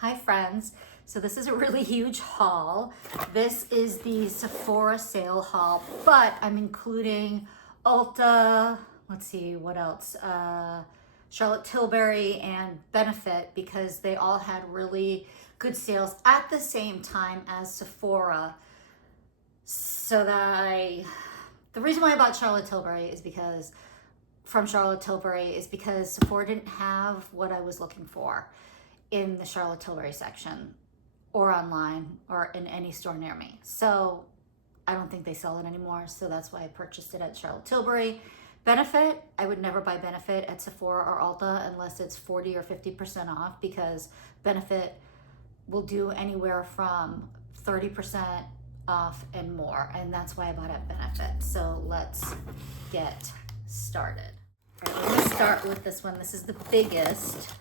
Hi friends, so this is a really huge haul. This is the Sephora sale haul, but I'm including Ulta, let's see what else, Charlotte Tilbury and Benefit, because they all had really good sales at the same time as Sephora. So the reason why I bought Charlotte Tilbury is because Sephora didn't have what I was looking for in the Charlotte Tilbury section or online or in any store near me. So I don't think they sell it anymore. So that's why I purchased it at Charlotte Tilbury. Benefit, I would never buy Benefit at Sephora or Ulta unless it's 40 or 50% off, because Benefit will do anywhere from 30% off and more. And that's why I bought at Benefit. So let's get started. All right, we're gonna start with this one. This is the biggest.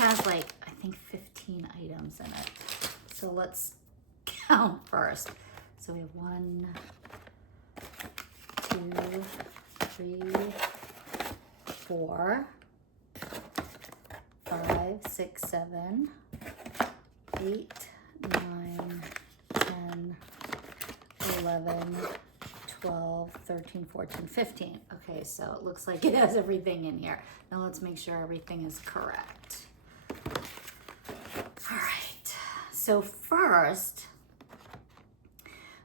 Has like, I think 15 items in it. So let's count first. So we have 1, 2, 3, 4, 5, 6, 7, 8, 9, 10, 11, 12, 13, 14, 15. Okay, so it looks like it has everything in here. Now let's make sure everything is correct. All right, so first,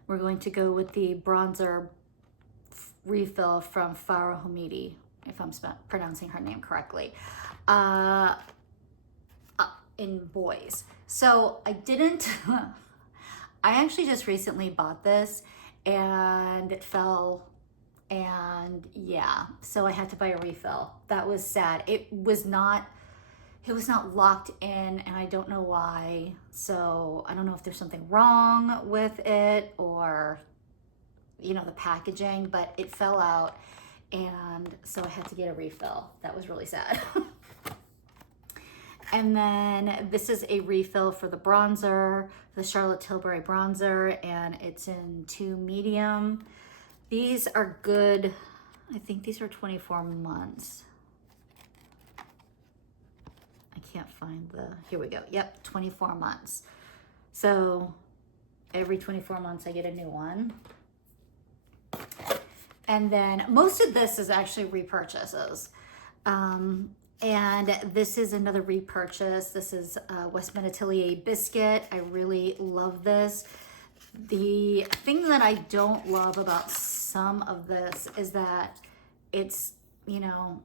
we're going to go with the bronzer refill from Farah Hamidi, if I'm pronouncing her name correctly, in boys. So I actually just recently bought this and it fell, and yeah, so I had to buy a refill. That was sad. It was not locked in, and I don't know why. So I don't know if there's something wrong with it or, you know, the packaging, but it fell out, and so I had to get a refill. That was really sad. And then this is a refill for the bronzer, the Charlotte Tilbury bronzer, and it's in 2 medium. These are good. I think these are 24 months. Can't find here we go. Yep, 24 months. So every 24 months I get a new one. And then most of this is actually repurchases. And this is another repurchase. This is Westman Atelier biscuit. I really love this. The thing that I don't love about some of this is that it's, you know,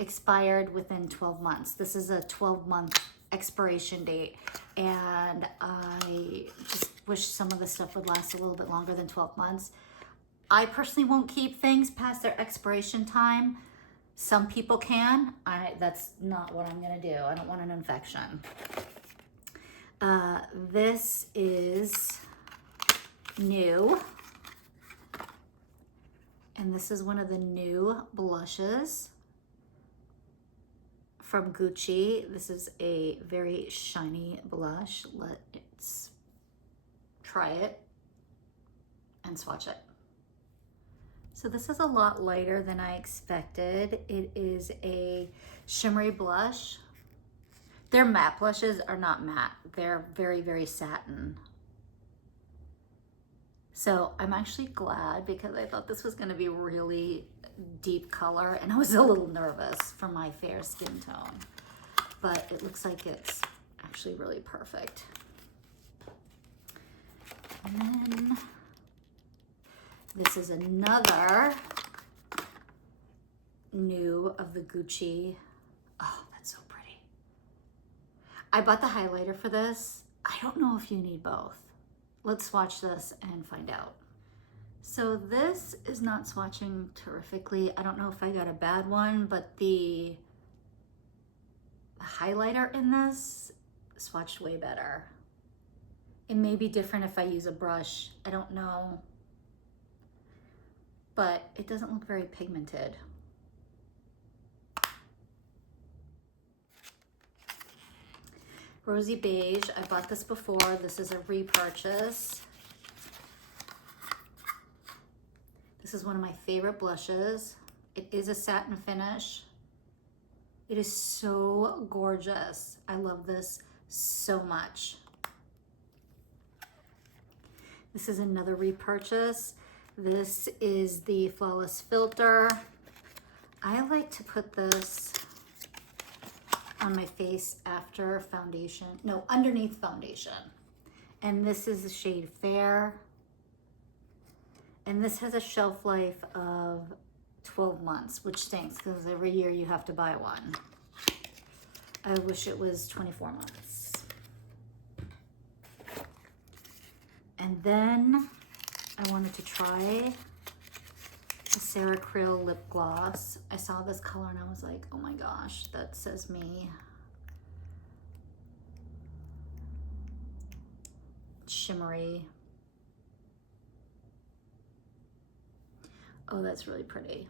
expired within 12 months. This is a 12-month expiration date, and I just wish some of the stuff would last a little bit longer than 12 months. I personally won't keep things past their expiration time. Some people can. That's not what I'm gonna do. I don't want an infection. This is new, and this is one of the new blushes from Gucci. This is a very shiny blush. Let's try it and swatch it. So this is a lot lighter than I expected. It is a shimmery blush. Their matte blushes are not matte. They're very, very satin. So I'm actually glad, because I thought this was gonna be really deep color, and I was a little nervous for my fair skin tone, but it looks like it's actually really perfect. And then this is another new of the Gucci. Oh, that's so pretty. I bought the highlighter for this. I don't know if you need both. Let's swatch this and find out. So this is not swatching terrifically. I don't know if I got a bad one, but the highlighter in this swatched way better. It may be different if I use a brush. I don't know, but it doesn't look very pigmented. Rosy Beige, I bought this before. This is a repurchase. This is one of my favorite blushes. It is a satin finish. It is so gorgeous. I love this so much. This is another repurchase. This is the Flawless Filter. I like to put this on my face after foundation, no, underneath foundation. And this is the shade Fair. And this has a shelf life of 12 months, which stinks because every year you have to buy one. I wish it was 24 months. And then I wanted to try the Sarah Krill lip gloss. I saw this color and I was like, oh my gosh, that says me. Shimmery. Oh, that's really pretty.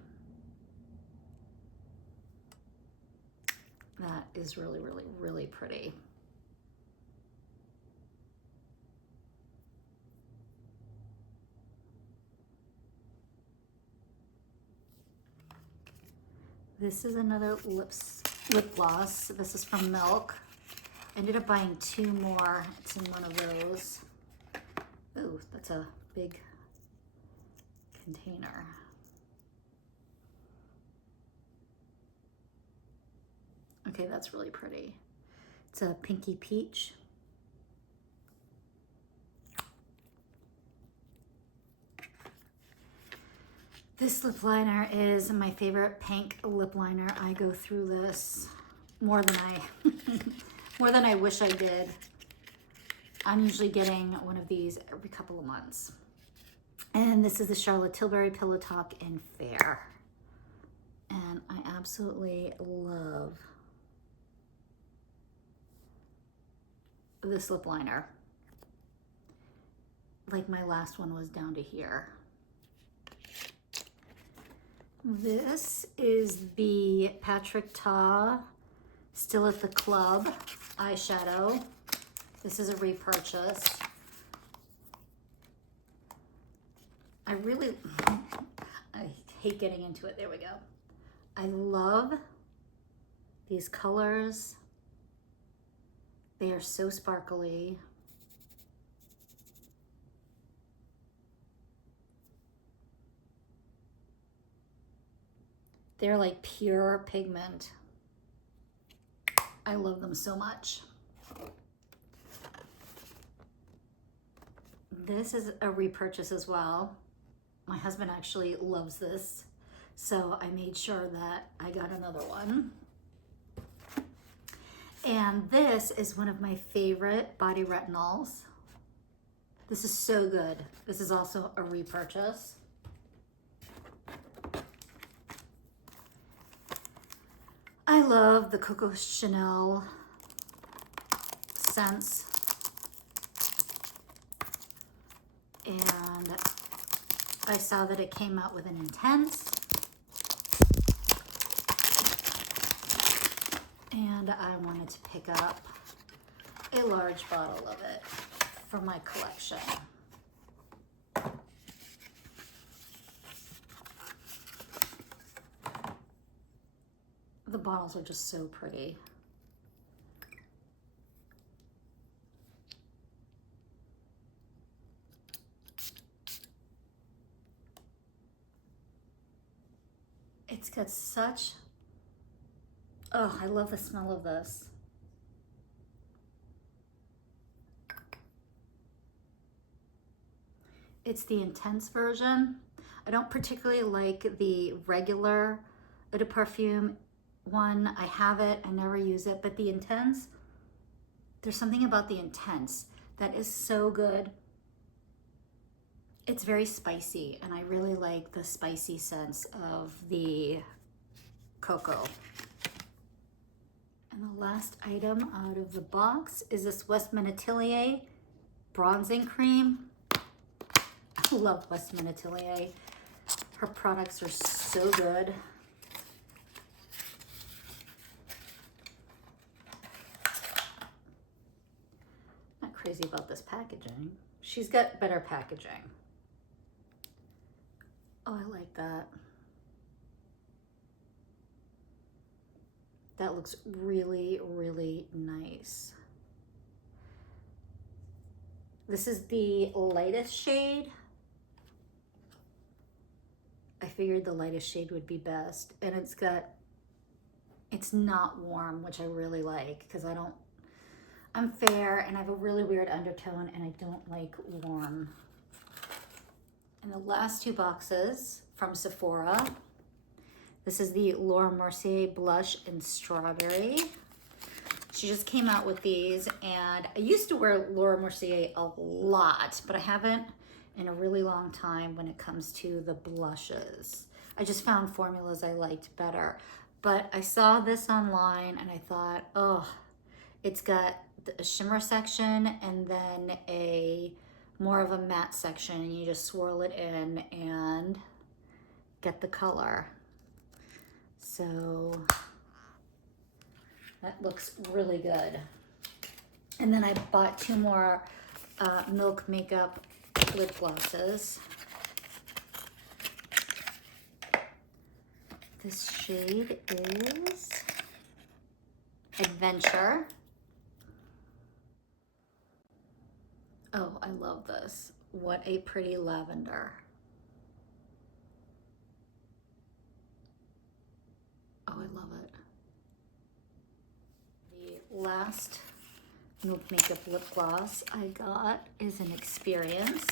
That is really, really, really pretty. This is another lip gloss. This is from Milk. Ended up buying 2 more. It's in one of those. Ooh, that's a big container. Okay, that's really pretty. It's a pinky peach. This lip liner is my favorite pink lip liner. I go through this more than I wish I did. I'm usually getting one of these every couple of months. And this is the Charlotte Tilbury Pillow Talk in Fair. And I absolutely love this lip liner. Like my last one was down to here. This is the Patrick Ta Still at the Club eyeshadow. This is a repurchase. I hate getting into it. There we go. I love these colors. They are so sparkly. They're like pure pigment. I love them so much. This is a repurchase as well. My husband actually loves this, so I made sure that I got another one. And this is one of my favorite body retinols. This is so good. This is also a repurchase. I love the Coco Chanel scents. And I saw that it came out with an intense. And I wanted to pick up a large bottle of it for my collection. The bottles are just so pretty. It's got such, oh, I love the smell of this. It's the intense version. I don't particularly like the regular Eau de Parfum one. I have it, I never use it, but the intense, there's something about the intense that is so good. It's very spicy, and I really like the spicy sense of the cocoa. And the last item out of the box is this Westman Atelier bronzing cream. I love Westman Atelier. Her products are so good. Not crazy about this packaging. She's got better packaging. Oh, I like that. That looks really, really nice. This is the lightest shade. I figured the lightest shade would be best. And it's not warm, which I really like because I'm fair and I have a really weird undertone and I don't like warm. And the last two boxes from Sephora. This is the Laura Mercier blush in strawberry. She just came out with these, and I used to wear Laura Mercier a lot, but I haven't in a really long time when it comes to the blushes. I just found formulas I liked better. But I saw this online and I thought, oh, it's got a shimmer section and then a more of a matte section, and you just swirl it in and get the color. So that looks really good. And then I bought two more Milk Makeup lip glosses. This shade is Adventure. Oh, I love this. What a pretty lavender. Oh, I love it. The last Milk Makeup lip gloss I got is an Experience.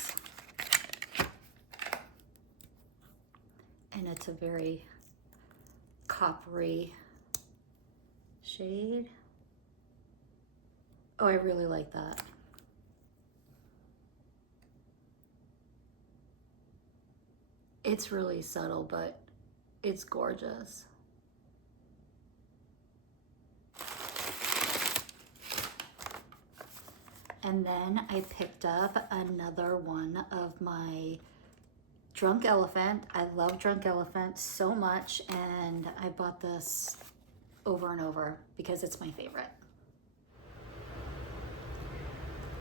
And it's a very coppery shade. Oh, I really like that. It's really subtle, but it's gorgeous. And then I picked up another one of my Drunk Elephant. I love Drunk Elephant so much, and I bought this over and over because it's my favorite.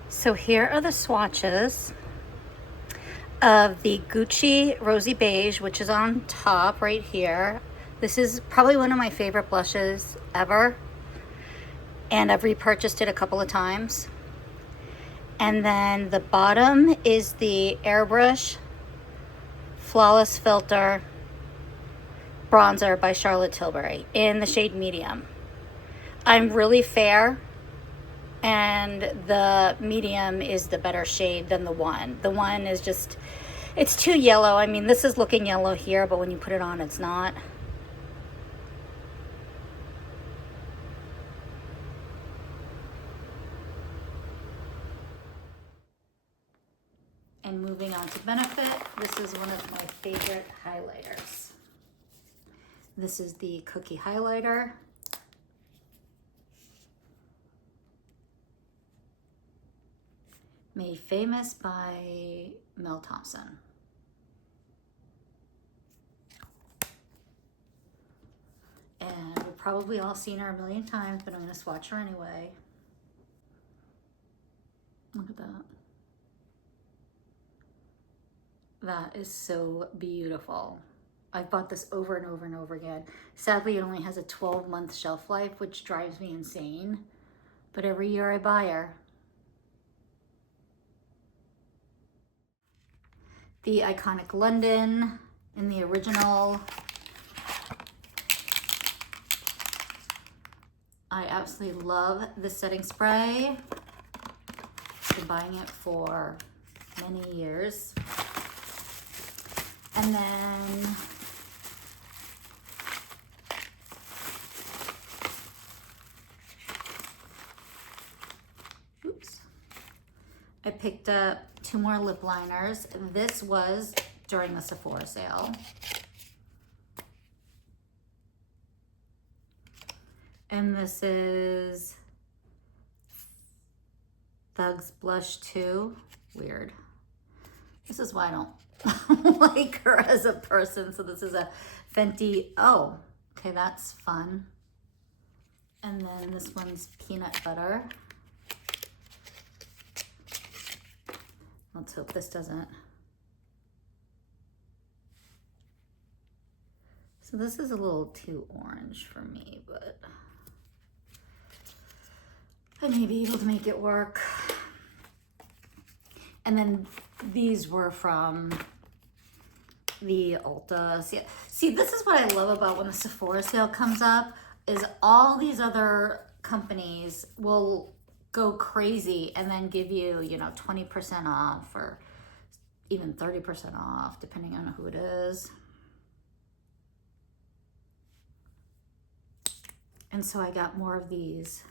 So here are the swatches of the Gucci Rosy Beige, which is on top right here. This is probably one of my favorite blushes ever, and I've repurchased it a couple of times. And then the bottom is the Airbrush Flawless Filter Bronzer by Charlotte Tilbury in the shade Medium. I'm really fair, and the medium is the better shade than the one. The one is just, it's too yellow. I mean, this is looking yellow here, but when you put it on, it's not. And moving on to Benefit, this is one of my favorite highlighters. This is the Cookie Highlighter. Made famous by Mel Thompson. And we've probably all seen her a million times, but I'm gonna swatch her anyway. Look at that. That is so beautiful. I've bought this over and over and over again. Sadly, it only has a 12-month shelf life, which drives me insane. But every year I buy her. The Iconic London in the original. I absolutely love this setting spray. I've been buying it for many years. And then I picked up two more lip liners. This was during the Sephora sale. And this is Thugs Blush 2. Weird. This is why I don't like her as a person. So this is a Fenty. Oh, okay, that's fun. And then this one's Peanut Butter. Let's hope this doesn't. So this is a little too orange for me, but I may be able to make it work. And then these were from the Ulta. See, this is what I love about when the Sephora sale comes up, is all these other companies will go crazy and then give you, you know, 20% off or even 30% off, depending on who it is. And so I got more of these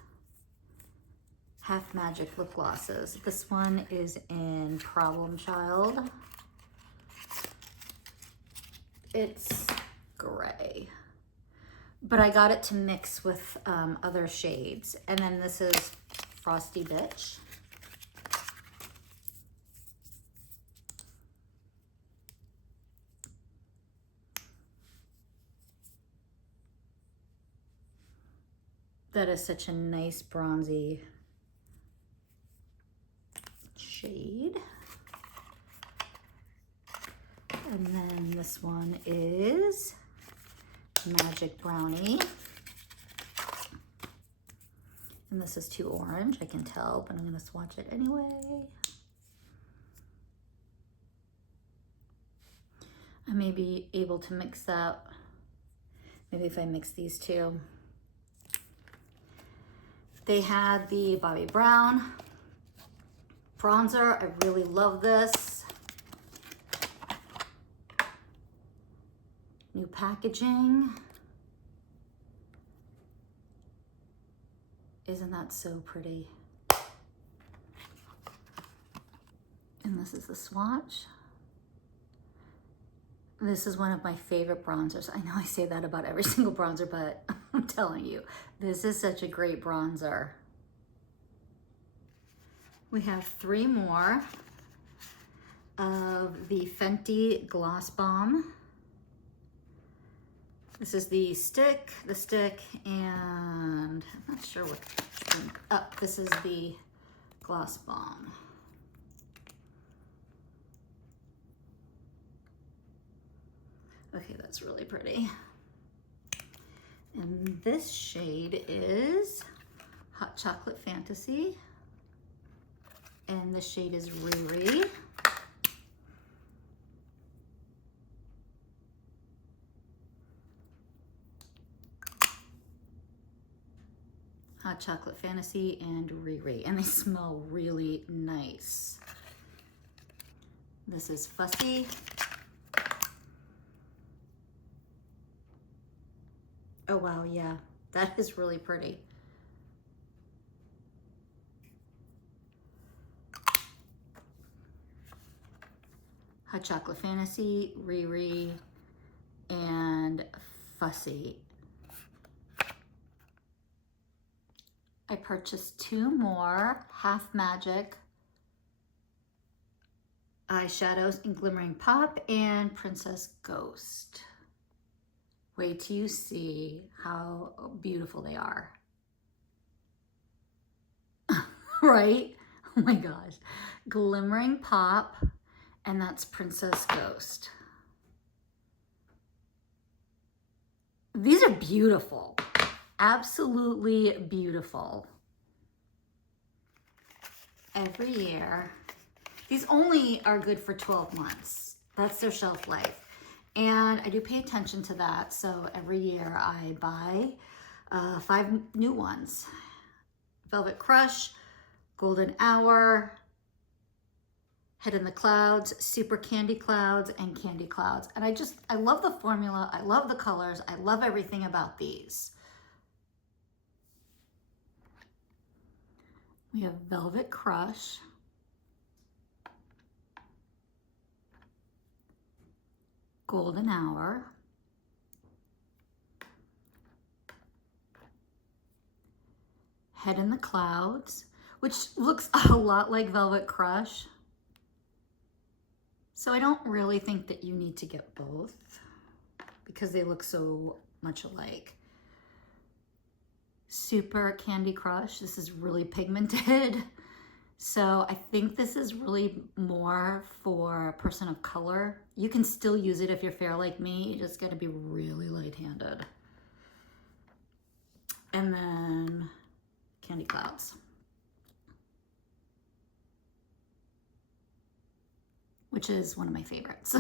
Half Magic lip glosses. This one is in Problem Child. It's gray, but I got it to mix with other shades. And then this is Frosty Bitch. That is such a nice bronzy shade. And then this one is Magic Brownie. And this is too orange, I can tell, but I'm gonna swatch it anyway. I may be able to mix that, maybe if I mix these two. They had the Bobbi Brown bronzer. I really love this. New packaging. Isn't that so pretty? And this is the swatch. This is one of my favorite bronzers. I know I say that about every single bronzer, but I'm telling you, this is such a great bronzer. We have 3 more of the Fenty Gloss Bomb. This is the stick, and I'm not sure what one. Oh, this is the Gloss Bomb. Okay, that's really pretty. And this shade is Hot Chocolate Fantasy. And the shade is Riri. Hot Chocolate Fantasy and Riri. And they smell really nice. This is Fussy. Oh wow, yeah, that is really pretty. Hot Chocolate Fantasy, Riri, and Fussy. I purchased 2 more Half Magic eyeshadows in Glimmering Pop and Princess Ghost. Wait till you see how beautiful they are. Right? Oh my gosh. Glimmering Pop, and that's Princess Ghost. These are beautiful. Absolutely beautiful. Every year. These only are good for 12 months. That's their shelf life. And I do pay attention to that. So every year I buy 5 new ones. Velvet Crush, Golden Hour, Head in the Clouds, Super Candy Clouds, and Candy Clouds. And I love the formula. I love the colors. I love everything about these. We have Velvet Crush. Golden Hour. Head in the Clouds, which looks a lot like Velvet Crush. So I don't really think that you need to get both because they look so much alike. Super Candy Crush. This is really pigmented. So I think this is really more for a person of color. You can still use it if you're fair like me. You just got to be really light-handed. And then Candy Clouds, which is one of my favorites.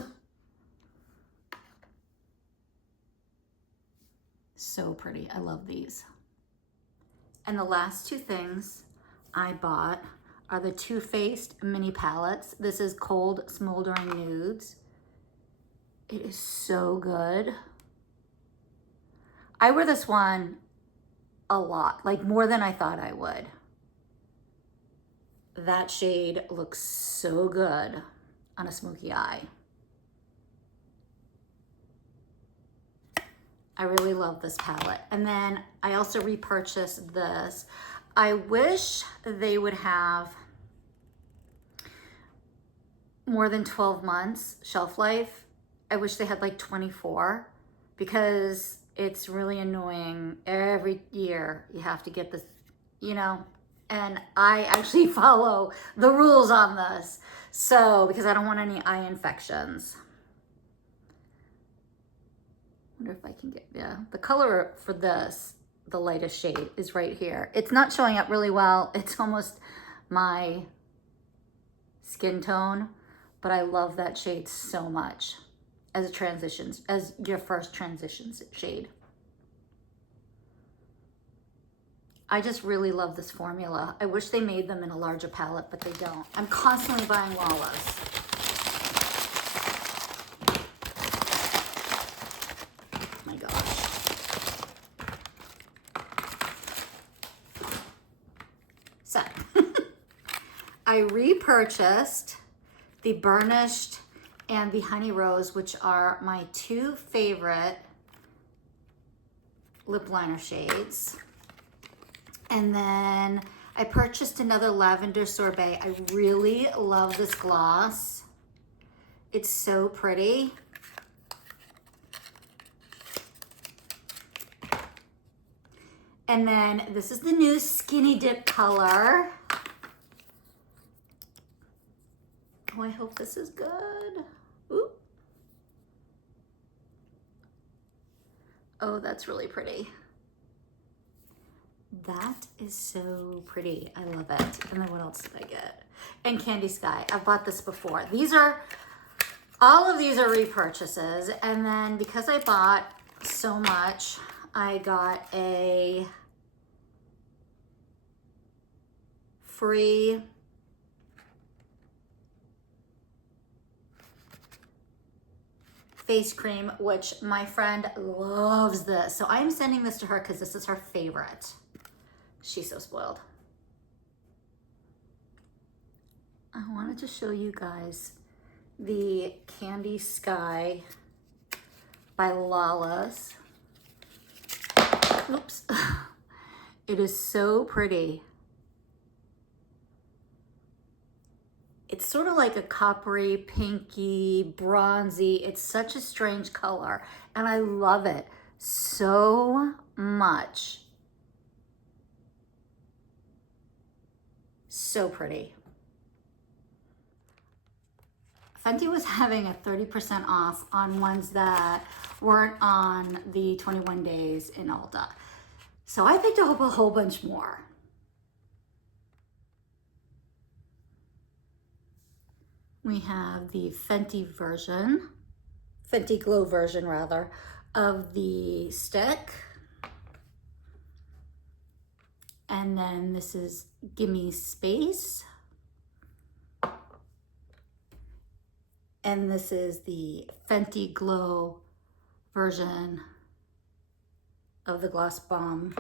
So pretty. I love these. And the last two things I bought are the Too Faced mini palettes. This is Cold Smoldering Nudes. It is so good. I wear this one a lot, like more than I thought I would. That shade looks so good on a smoky eye. I really love this palette. And then I also repurchased this. I wish they would have more than 12 months shelf life. I wish they had like 24, because it's really annoying. Every year you have to get this, you know, and I actually follow the rules on this. So, because I don't want any eye infections. Wonder if I can get, yeah. The color for this, the lightest shade, is right here. It's not showing up really well. It's almost my skin tone, but I love that shade so much as a transitions, as your first transitions shade. I just really love this formula. I wish they made them in a larger palette, but they don't. I'm constantly buying Lawless. Oh my gosh. So, I repurchased the Burnished and the Honey Rose, which are my two favorite lip liner shades. And then I purchased another Lavender Sorbet. I really love this gloss. It's so pretty. And then this is the new Skinny Dip color. Oh, I hope this is good. Ooh. Oh, that's really pretty. That is so pretty. I love it. And then what else did I get? And Candy Sky. I've bought this before. All of these are repurchases. And then because I bought so much, I got a free face cream, which my friend loves this. So I'm sending this to her because this is her favorite. She's so spoiled. I wanted to show you guys the Candy Sky by Lawless. Oops. It is so pretty. It's sort of like a coppery, pinky, bronzy. It's such a strange color, and I love it so much. So pretty. Fenty was having a 30% off on ones that weren't on the 21 days in Ulta. So I picked up a whole bunch more. We have the Fenty Glow version rather, of the stick. And then this is Gimme Space. And this is the Fenty Glow version of the Gloss Bomb.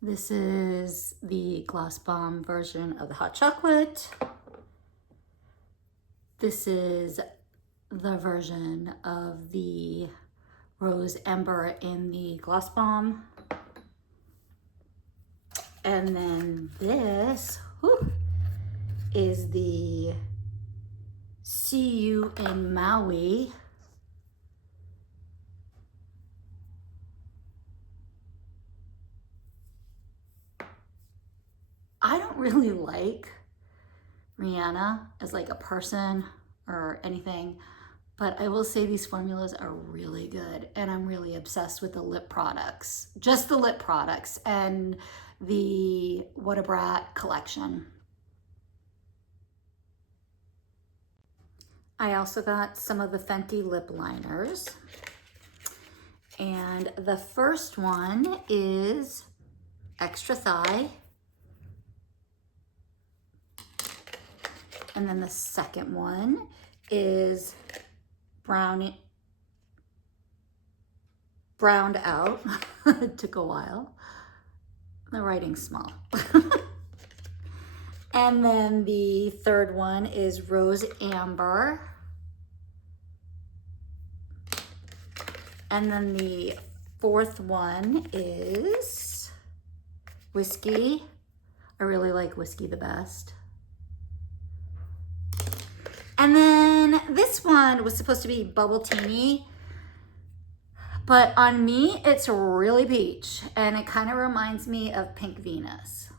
This is the Gloss Bomb version of the Hot Chocolate. This is the version of the Rose Ember in the Gloss Bomb. And then this is the See You in Maui. I don't really like Rihanna as like a person or anything, but I will say these formulas are really good, and I'm really obsessed with the lip products, just the lip products and the What a Brat collection. I also got some of the Fenty lip liners. And the first one is Extra Thigh. And then the second one is Browned Out. It took a while. The writing's small. And then the third one is Rose Amber. And then the fourth one is Whiskey. I really like Whiskey the best. And then this one was supposed to be Bubble Teeny, but on me, it's really peach, and it kind of reminds me of Pink Venus.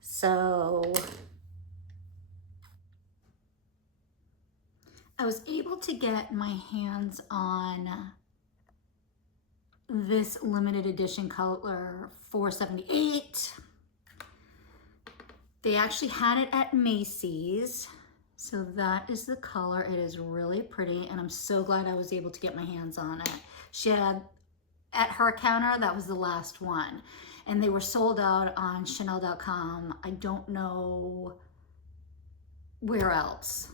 So I was able to get my hands on this limited edition color $4.78. They actually had it at Macy's. So that is the color. It is really pretty, and I'm so glad I was able to get my hands on it. She had, at her counter, that was the last one. And they were sold out on Chanel.com. I don't know where else.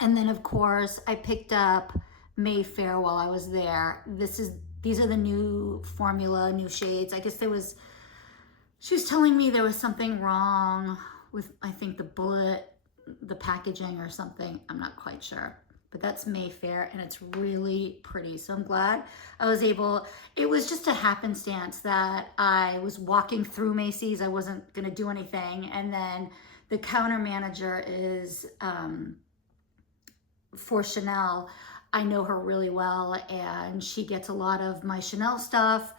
And then, of course, I picked up Mayfair while I was there. These are the new formula, new shades. I guess she was telling me there was something wrong with, I think, the packaging or something. I'm not quite sure, but that's Mayfair, and it's really pretty. So I'm glad I was able, it was just a happenstance that I was walking through Macy's. I wasn't gonna do anything. And then the counter manager is, for Chanel, I know her really well, and she gets a lot of my Chanel stuff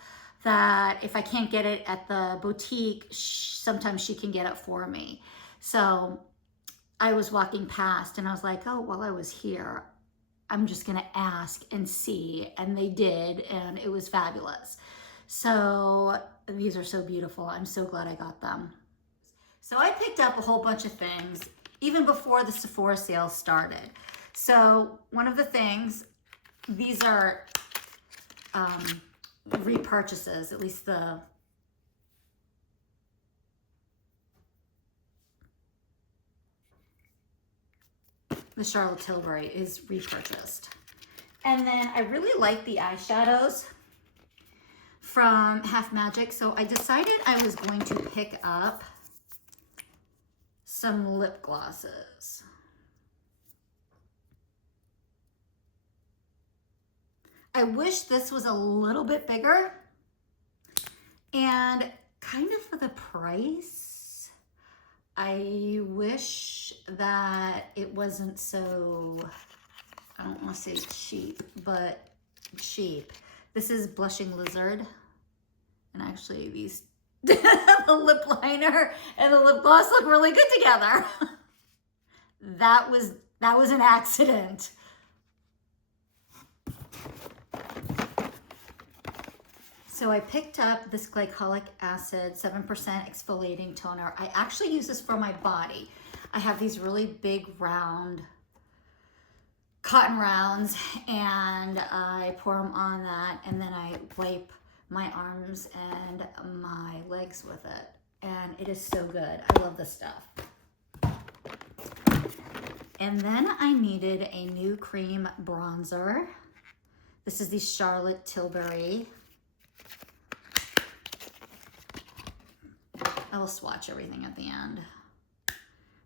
that if I can't get it at the boutique, sometimes she can get it for me. So I was walking past and I was like, oh, while I was here, I'm just gonna ask and see. And they did, and it was fabulous. So these are so beautiful. I'm so glad I got them. So I picked up a whole bunch of things even before the Sephora sale started. So one of the things, these are repurchases, at least the Charlotte Tilbury is repurchased. And then I really like the eyeshadows from Half Magic, so I decided I was going to pick up some lip glosses. I wish this was a little bit bigger, and kind of for the price, I wish that it wasn't so, I don't want to say cheap, but cheap. This is Blushing Lizard, and actually these, the lip liner and the lip gloss look really good together. That was an accident. So I picked up this glycolic acid 7% exfoliating toner. I actually use this for my body. I have these really big round cotton rounds, and I pour them on that, and then I wipe my arms and my legs with it. And it is so good. I love this stuff. And then I needed a new cream bronzer. This is the Charlotte Tilbury. I will swatch everything at the end.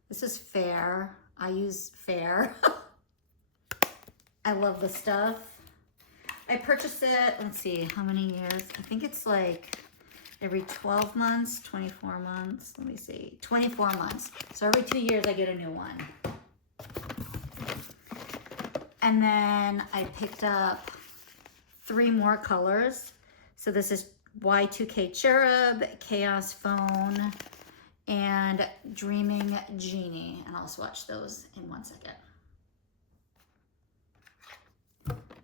This is Fair. I use Fair. I love the stuff. I purchased it, let's see, how many years? I think it's like every 12 months, 24 months. Let me see, 24 months. So every 2 years I get a new one. And then I picked up 3 more colors. So this is Y2K Cherub, Chaos Phone, and Dreaming Genie, and I'll swatch those in 1 second.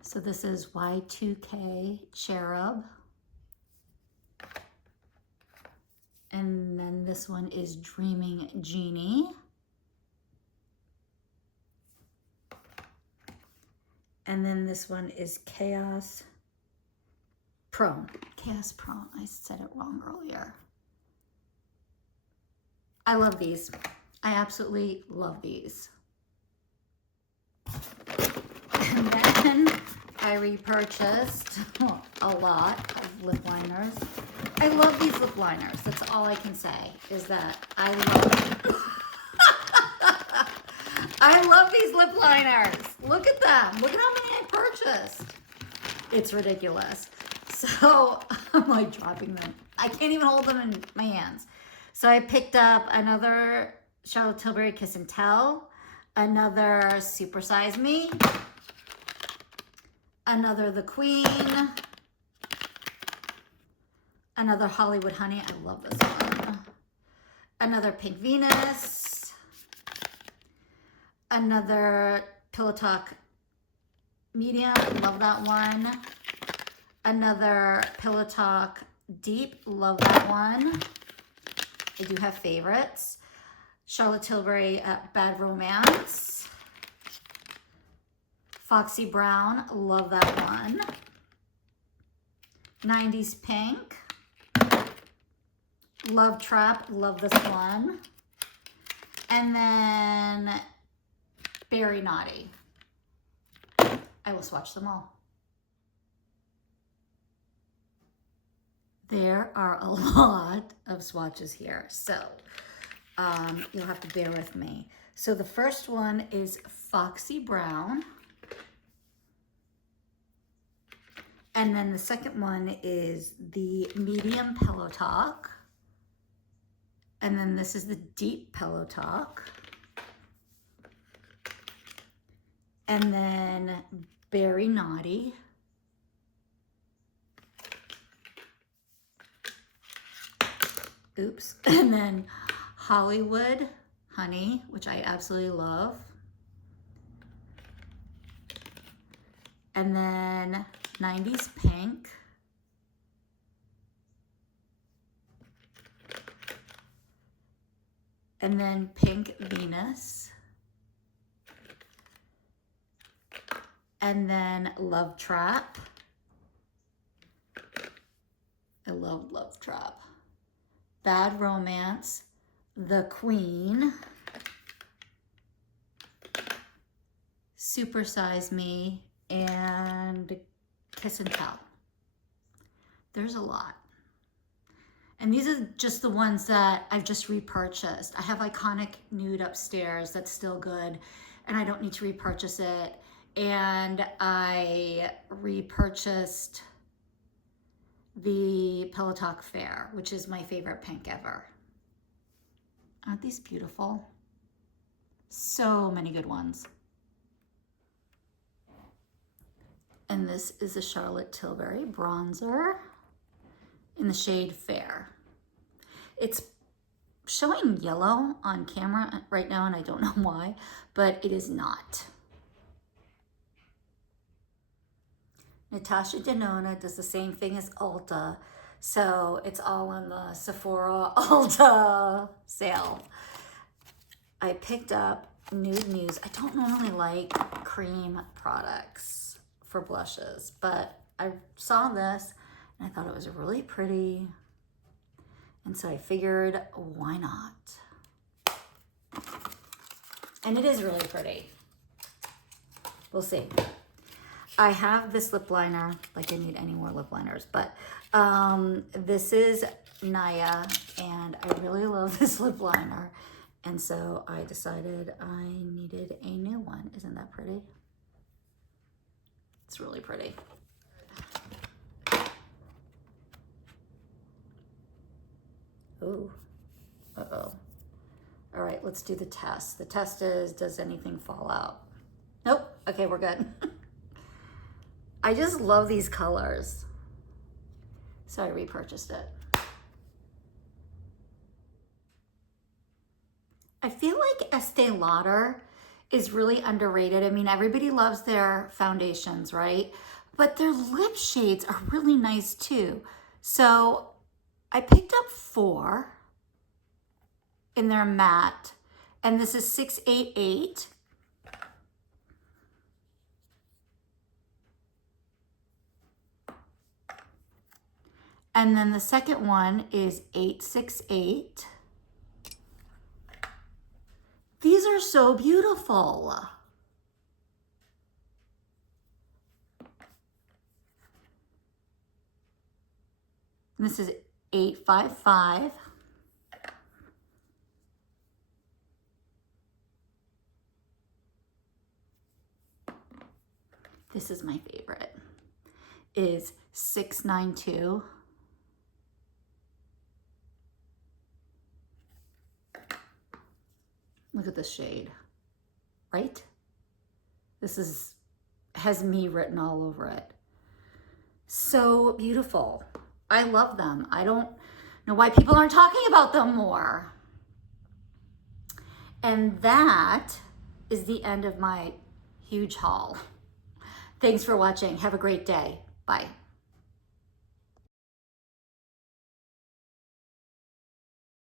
So this is Y2K Cherub. And then this one is Dreaming Genie. And then this one is Chaos Prone. Chaos Prone, I said it wrong earlier. I love these. I absolutely love these. And then I repurchased a lot of lip liners. I love these lip liners. That's all I can say is that I love them. I love these lip liners. Look at them. Look at how many I purchased. It's ridiculous. So I'm like dropping them. I can't even hold them in my hands. So I picked up another Charlotte Tilbury Kiss and Tell, another Super Size Me, another The Queen, another Hollywood Honey. I love this one. Another Pink Venus, another Pillow Talk Medium. Love that one. Another Pillow Talk Deep. Love that one. I do have favorites. Charlotte Tilbury Bad Romance. Foxy Brown. Love that one. 90s Pink. Love Trap. Love this one. And then Berry Naughty. I will swatch them all. There are a lot of swatches here, so you'll have to bear with me. So the first one is Foxy Brown. And then the second one is the Medium Pillow Talk. And then this is the Deep Pillow Talk. And then Berry Naughty. Oops. And then Hollywood Honey, which I absolutely love. And then 90s Pink. And then Pink Venus. And then Love Trap. I love Love Trap. Bad Romance, The Queen, Super Size Me, and Kiss and Tell. There's a lot. And these are just the ones that I've just repurchased. I have Iconic Nude upstairs that's still good, and I don't need to repurchase it. And I repurchased the Pillow Talk Fair, which is my favorite pink ever. Aren't these beautiful? So many good ones. And this is a Charlotte Tilbury bronzer in the shade Fair. It's showing yellow on camera right now, and I don't know why, but it is not. Natasha Denona does the same thing as Ulta, so it's all on the Sephora Ulta sale. I picked up Nude Muse. I don't normally like cream products for blushes, but I saw this and I thought it was really pretty, and so I figured, why not? And it is really pretty. We'll see. I have this lip liner, like I need any more lip liners, but this is Naya, and I really love this lip liner, and so I decided I needed a new one. Isn't that pretty? It's really pretty. Ooh, uh-oh. All right, let's do the test. The test is, does anything fall out? Nope, okay, we're good. I just love these colors, so I repurchased it. I feel like Estee Lauder is really underrated. I mean, everybody loves their foundations, right? But their lip shades are really nice too. So I picked up 4 in their matte, and this is 688. And then the second one is 868. These are so beautiful. And this is 855. This is my favorite, is 692. Look at this shade, right? This has me written all over it. So beautiful. I love them. I don't know why people aren't talking about them more. And that is the end of my huge haul. Thanks for watching. Have a great day. Bye.